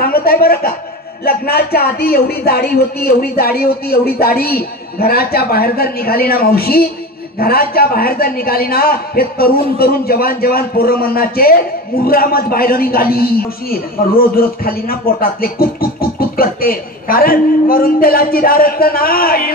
सांगत आहे बरं का. लग्नाच्या आधी एवढी जाडी होती, एवढी जाडी होती, एवढी जाडी. घराच्या बाहेर जर निघाली ना मावशी, घराच्या बाहेर जर निघाली ना, हे तरुण तरुण जवान जवान पोरं मनाचे मुर्रामच बाहेर निघाली मावशी. रोज रोज खाली ना पोटातले कुत कुत कुत कुत करते, कारण वरून तेलाची धारच नाही.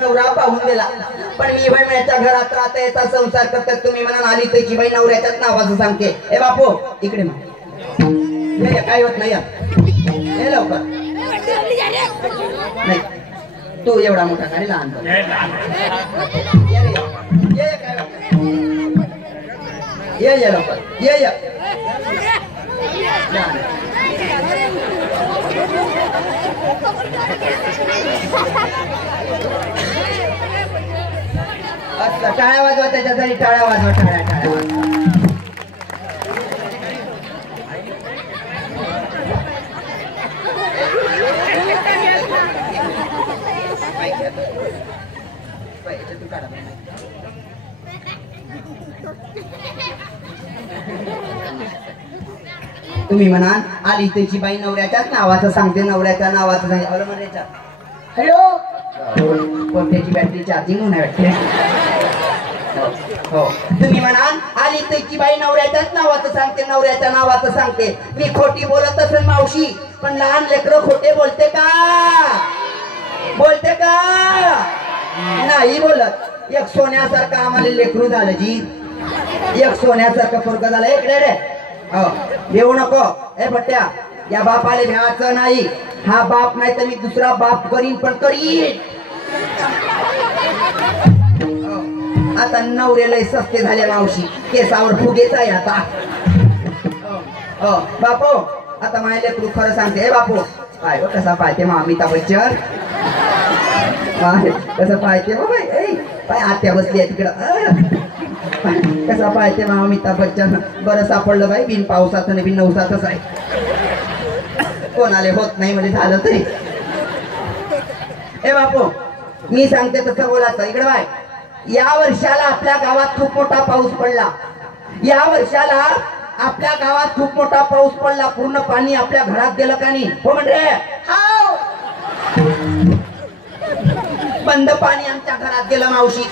नवरा पाहून दिला, पण मी बहिणीच्या घरात राहते, याचा संसार करतात. तुम्ही म्हणा आली त्याची बाई नवऱ्याच्याच नावाचं सांगते. ए बापू इकडे मग काय होत नाही, हे लवकर नाही. तू एवढा मोठा काय लहान ये लवकर ये. टाळ्या वाजवा त्याच्यासाठी, टाळ्या वाजवा, टाळ्या टाळ्या वाजवा. तुम्ही म्हणा आली त्याची बाई नवऱ्याच्याच नावाचं सांगते, नवऱ्याच्या नावाचं सांगते. हॅलो पण त्याची बॅटरी चार्जिंग होणार वाटते. हो तुम्ही म्हणा आली त्याची बाई नवऱ्याच्याच नावाचं सांगते, नवऱ्याच्या नावाचं सांगते. मी खोटी बोलत असेल मावशी, पण लहान लेकरं खोटे बोलते का? बोलते का? नाही बोलत. एक सोन्यासारखं आम्हाला लेकरू झालं जी, एक सोन्यासारखं पोरगं झालं. इकडे रे येऊ नको. ए भट्ट्या या बापाले भ्याचं नाही. हा बाप नाही तर मी दुसरा बाप करीन, पण करीन. आता नवरेला सस्ते झाले मावशी, केसावर फुगेच आहे आता. बापू आता माझ्या लेकरू खरं सांगते. बापू पाय कसा पाहते मग अमिताभ बच्चन, कसं पाहते बाबा. पाय आत्या बसली आहे तिकडं, कसा पाहते मग अमिताभ बच्चन. बरं सापडलं बाई, बिन पावसाचं नाही बिन नवसाचंच आहे. कोणाले होत नाही म्हणजे झालं तरी. ए बापू मी सांगते तसं बोलायचं. इकडे बाय, या वर्षाला आपल्या गावात खूप मोठा पाऊस पडला. या वर्षाला आपल्या गावात खूप मोठा पाऊस पडला. पूर्ण पाणी आपल्या घरात गेलं का नाही? हो म्हणजे बंद पाणी आमच्या घरात गेलं मावशी.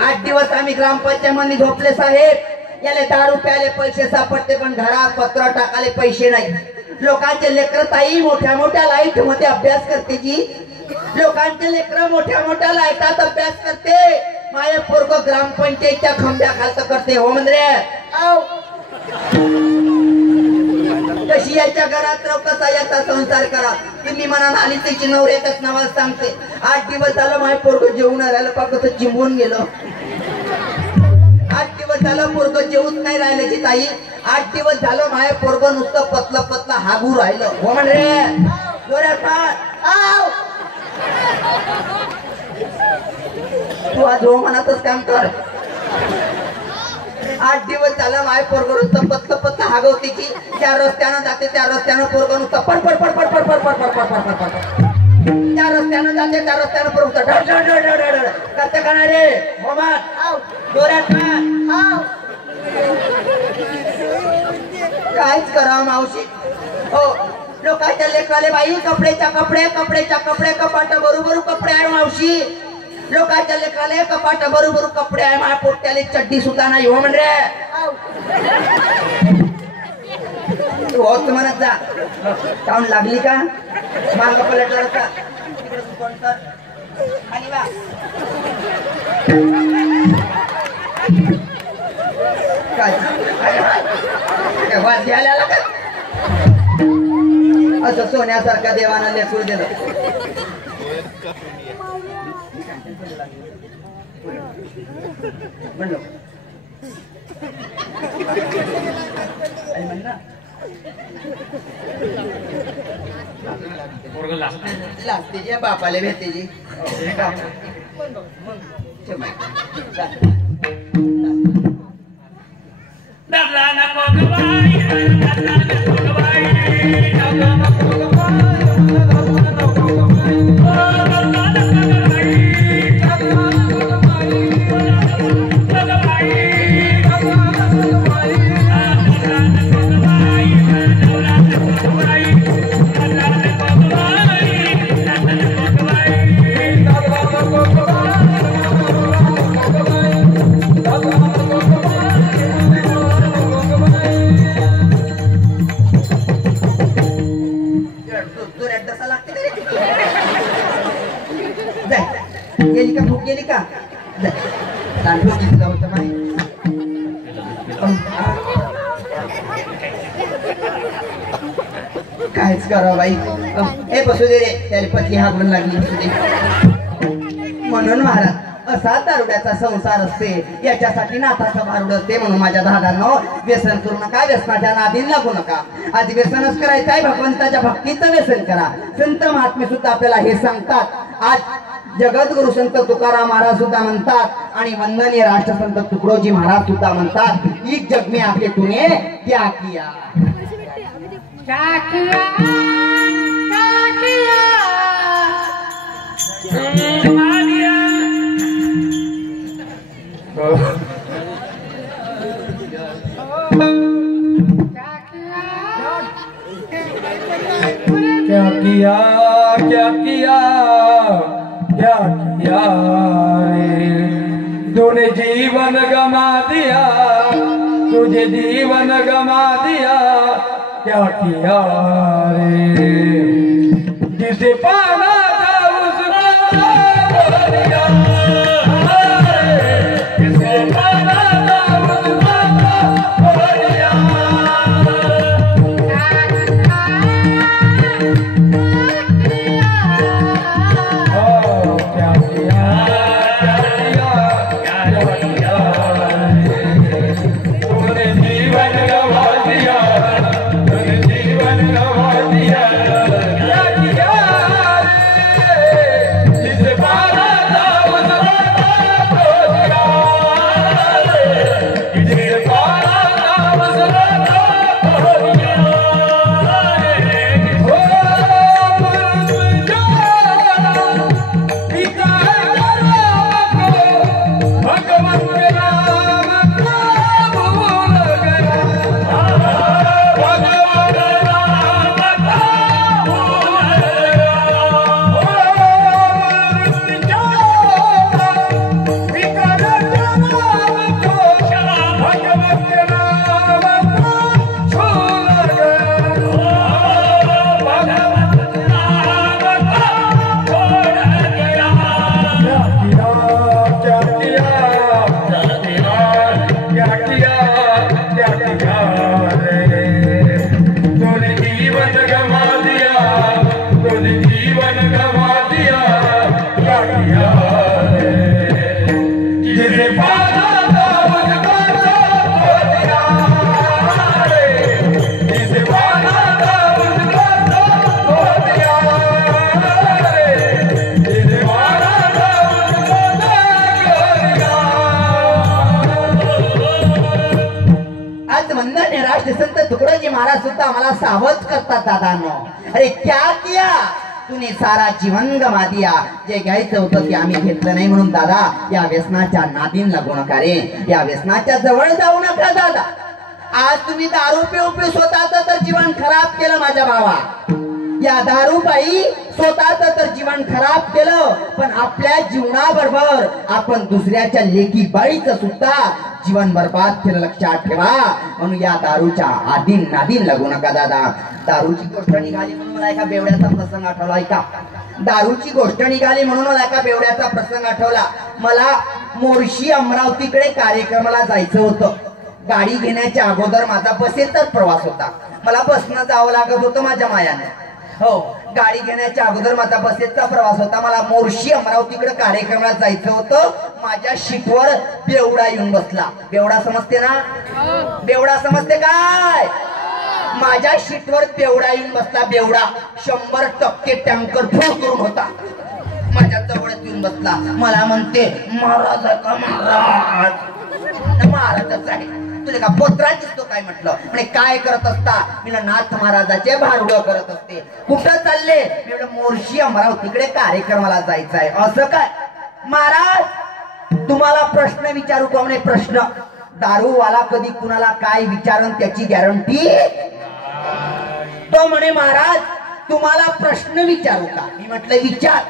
8 दिवस आम्ही ग्रामपंचायत मध्ये झोपले साहेब. याले दारू प्याले पैसे सापडते, पण घरात पत्र टाकाले पैसे नाही. लोकांचे लेकर ताई मोठ्या मोठ्या लाईट मध्ये अभ्यास करते जी. लोकांचे लेकर मोठ्या मोठ्या लाईटात अभ्यास करते. माझे पोरग ग्रामपंचायतच्या खंब्या खालत करते. हो म्हणजे कशी याच्या घरात राहू, कसा याचा संसार करा. तुम्ही म्हणा आली त्याची नवऱ्याच्याच नावाला सांगते. 8 दिवस झालं माझे पोरग जेवून राहिलं, पा कसं चिंबून गेलं. 8 दिवस झालं पोरग जेवूच नाही राहिलं जी ताई. 8 दिवस झालं माझे पोरग नुसतं पतलं पतलं हागू राहिलं. हो म्हणजे तू आज हो मनातच काम कर. 8 दिवस झालं माझे पोरग नुसतं पतलं पतलं हागवते की. त्या रस्त्यानं जाते, त्या रस्त्यानं पोरग नुसतं पड पड पड पड पड पड पड पड पड पड. त्या रस्त्यानं जाते, त्या रस्त्यानं पोरग करते का नाही रे? हो जोरात काहीच करा मावशी. हो लोकांच्या लेकराले बाई कपड्याच्या कपडे, कपड्याच्या कपडे, कपाट बरोबर कपडे आहे मावशी. लोकांच्या लेकराले कपाट बरोबर कपडे आहे. माझ्या पोट्याले चड्डी सुद्धा नाही. हो म्हणजे तू होत म्हणत जा. काऊन लागली का मांग पलटला आणि वा काय द्यायला आला का? असं सोन्यासारखा देवानं लेकरू दिलं. म्हणलो लागते जे बापाले भेटते जी गेली का कायच करावं बाई ए बसू दे रे त्याला पत्नी हागून लागली बसू दे म्हणून महाराज असा दारुड्याचा संसार असते याच्यासाठी नाथाचं भारूड असते म्हणून माझ्या दादांनो व्यसन करू नका व्यसनाच्या नादीन लागू नका आधी व्यसनच करायचं आहे भगवंताच्या भक्तीचं व्यसन करा संत महात्मे सुद्धा आपल्याला हे सांगतात आज जगद्गुरु संत तुकाराम महाराज सुद्धा म्हणतात आणि वंदनीय राष्ट्रसंत तुकडोजी महाराज सुद्धा म्हणतात एक जग में आके तूने क्या किया क्या किया क्या किया क्या किया क्या किया रे तूने जीवन गमा दिया तुझे जीवन गमा दिया क्या किया रे जिसे पाना था उसको दिया जिसे पाना था उसको दिया संत तुकडोजी महाराज सुद्धा मला सावध करतात दादांनो अरे क्या किया तूने सारा जीवन गमा दिया जे घ्यायचं होतं ते आम्ही घेतलं नाही म्हणून दादा या व्यसनाच्या नादीन लागू नका रे या व्यसनाच्या जवळ जाऊ नका दादा आज तुम्ही दारू पिऊ स्वतःच तर जीवन खराब केलं माझ्या भावा या दारूबाई स्वतःच तर जीवन खराब केलं पण आपल्या जीवनाबरोबर आपण दुसऱ्याच्या लेकी बाईचं सुद्धा जीवन बर्बाद केलं लक्षात ठेवा म्हणून या दारूच्या आदीन नादीन लागू नका दादा दारूची गोष्ट निघाली म्हणून मला एका बेवड्याचा प्रसंग आठवला ऐका दारूची गोष्ट निघाली म्हणून मला एका बेवड्याचा प्रसंग आठवला मला मोर्शी अमरावतीकडे कार्यक्रमाला जायचं होतं गाडी घेण्याच्या अगोदर माझा बसेचाच प्रवास होता मला बसनं जावं लागत होतं माझ्या मायाने हो गाडी घेण्याच्या अगोदर माझा बसेसचा प्रवास होता. मला मोर्शी अमरावतीकडे कार्यक्रमाला जायचं होतं. माझ्या शीटवर बेवडा येऊन बसला. बेवडा समजते ना? बेवडा समजते काय? माझ्या शीटवर बेवडा येऊन बसला. बेवडा 100% टँकर फुल करून होता. माझ्या जवळच येऊन बसला. मला म्हणते महाराज का महाराज? महाराजच आहे. तुझे का पोत्रा दिसतो काय? म्हटलं म्हणे काय करत असता? मी नाथ महाराजाचे भारुड करत असते. कुठं चालले? मी मोर्शी अमरावतीकडे कार्यक्रमाला जायचं आहे. असं काय? महाराज तुम्हाला प्रश्न विचारू का? म्हणे प्रश्न. दारूवाला कधी कुणाला काय विचारन त्याची गॅरंटी? तो म्हणे महाराज तुम्हाला प्रश्न विचारू का? मी म्हटलं विचार.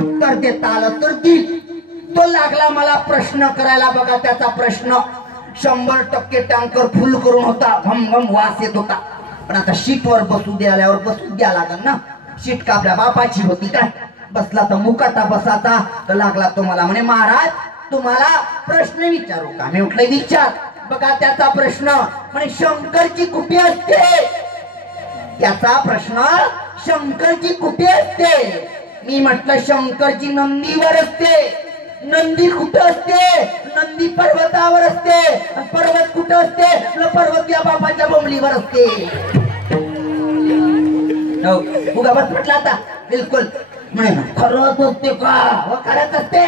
उत्तर देता आलं तर देईल. तो लागला मला प्रश्न करायला. बघा त्याचा प्रश्न. 100% टँकर फुल करून होता. घम घम वास येत होता. पण आता शीटवर बसू द्याल्यावर बसू द्या लागल ना. शीट का आपल्या बापाची होती काय? बसला तर मुकाटा बसाचा. तर लागला तो मला म्हणे महाराज तुम्हाला प्रश्न विचारू का? मी म्हटलं विचार. बघा त्याचा प्रश्न. म्हणे शंकरची कुठे असते? याचा प्रश्न शंकरची कुठे असते? मी म्हटलं शंकरची नंदीवर असते. नंदी कुठं असते? नंदी पर्वतावर असते. पर्वत कुठं असते? पर्वत या बापाच्या बोंबलीवर असते. उगा बस म्हटलं आता बिलकुल. म्हणे खरंच असते का? खरंच असते.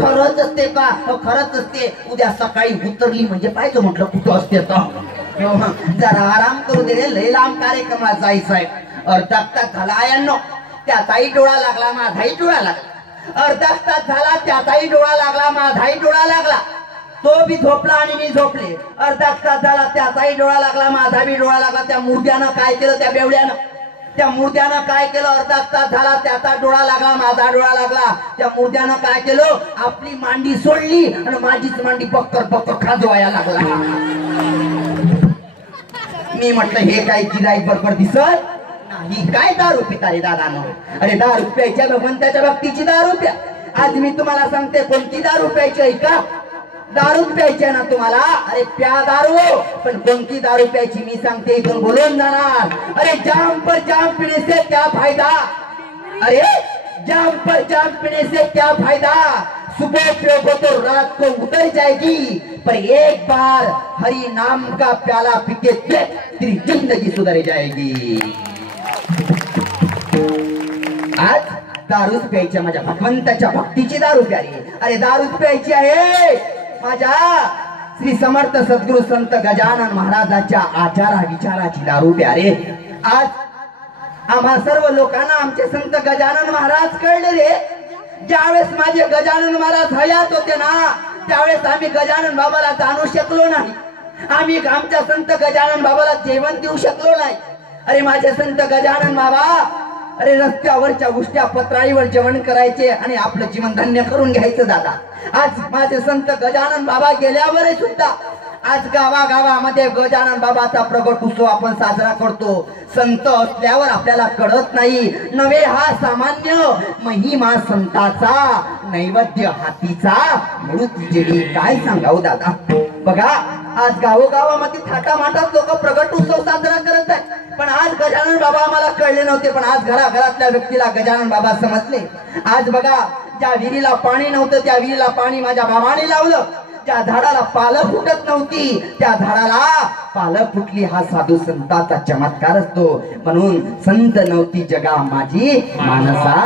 खरंच असते का? खरंच असते. उद्या सकाळी उतरली म्हणजे पाहिजे. म्हटलं कुठं असते तर जरा आराम करू दे रे. लय लांब कार्यक्रमाला जायचं आहे. अर्धा तास झाला यांनो. त्याचाही डोळा लागला माझाही डोळा लागला. अर्धा तास झाला त्याचाही डोळा लागला माझाही डोळा लागला. तो बी झोपला आणि मी झोपले. अर्धा तास झाला त्याचाही डोळा लागला माझा बी डोळा लागला. त्या मुर्द्यानं काय केलं? त्या बेवड्यानं. त्या मुर्द्यानं काय केलं? अर्धा तास झाला त्याचा डोळा लागला माझा डोळा लागला. त्या मुर्द्यानं काय केलं? आपली मांडी सोडली आणि माझीच मांडी बक्कर बक्कर खाजवायला लागला. मी म्हटलं हे काय गिराईक बरोबर दिसत नाही. काय दारू पिता रे दादानो? अरे दारू प्यायच्या भगवंताच्या भक्तीची दारू प्या. आज मी तुम्हाला सांगते कोणती दारू प्यायची आहे का? दारूच प्यायची आहे ना तुम्हाला? अरे प्या दारू. पण कोणती दारू प्यायची मी सांगते. इथून बोलून जाणार. अरे जाम पर जाम पीने से क्या फायदा? अरे जाम पर जाम पीने से क्या फायदा? सुबह पियोगे तो रात को उतर जाएगी. पर एक बार हरि नाम का प्याला पीके तेरी जिंदगी सुधर जाएगी. आज दारूच प्यायची. माझ्या भगवंताच्या भक्तीची दारू प्यारी. अरे दारूच प्यायची आहे. माझ्या श्री समर्थ सद्गुरु संत गजानन महाराजांच्या आचारा विचाराची दारू प्यारे. आज आम्हा सर्व लोकांना आमचे संत गजानन महाराज कळले रे. ज्यावेळेस माझे गजानन महाराज हयात होते ना त्यावेळेस आम्ही गजानन बाबाला जाणू शकलो नाही. आम्ही आमच्या संत गजानन बाबाला जेवण देऊ शकलो नाही. अरे माझे संत गजानन बाबा अरे रस्त्यावरच्या उष्ट्या पत्राळीवर जेवण करायचे आणि आपलं जीवन धन्य करून घ्यायचं दादा. आज माझे संत गजानन बाबा गेल्यावर सुद्धा आज गावागावामध्ये गजानन बाबाचा प्रगट उत्सव आपण साजरा करतो. संत असल्यावर आपल्याला कळत नाही. नवे हा सामान्य महिमा संताचा नैवेद्य हातीचा मृत जेडी. काय सांगाव दादा. बघा आज गावोगावामध्ये थाटामाटात लोक प्रगट उत्सव साजरा करत आहेत. पण आज गजानन बाबा आम्हाला कळले नव्हते. पण आज घराघरातल्या व्यक्तीला गजानन बाबा समजले. आज बघा ज्या विहिरीला पाणी नव्हतं त्या विहिरीला पाणी माझ्या बाबाने लावलं. त्या झाडाला पालं फुटत नव्हती त्या झाडाला पालं फुटली. हा साधू संताचा चमत्कार असतो. म्हणून संत नव्हती जगा माझी मानसा.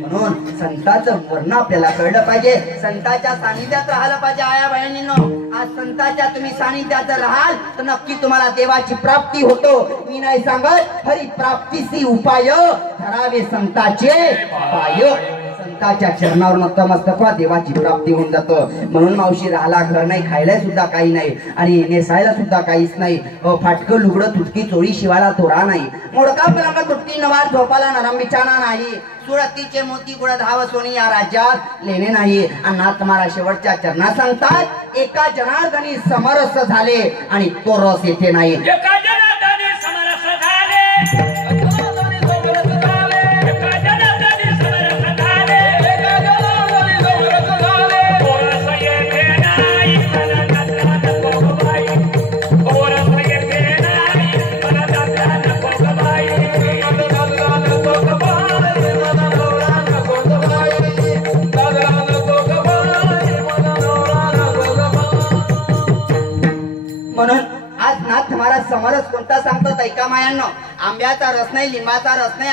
म्हणून संताचं वर्ण आपल्याला कळलं पाहिजे. संताच्या सानिध्यात राहिलं पाहिजे. आया बहिणींनो आज संताच्या तुम्ही सानिध्यात राहाल तर नक्की तुम्हाला देवाची प्राप्ती होतो. मी नाही सांगत हरी प्राप्तीसी उपाय धरावे संताचे पाय. संताच्या चरणावर नतमस्तक देवाची प्राप्ती होऊन जातं. म्हणून मावशी राहिला घर नाही खायला सुद्धा काही नाही आणि नेसायला सुद्धा काहीच नाही. फाटकं लुगडं तुटकी चोळी शिवायला तोरा नाही. मोडका पलंग तुटकी नवार झोपाला नरम बिछाना नाही. सुरतीचे मोती गुळ धाव सोनी या राज्यात लेणे नाही. अनाथ महाराज शेवटच्या चरणा सांगतात एका जनार्दनी समरस झाले आणि तो रस येथे नाही. एका जनार्दनी समरस झाले. म्हणून आज नाथ महाराज समोरच कोणता सांगतो ऐका मायांनो, आंब्याचा रस नाही, लिंबाचा रस नाही,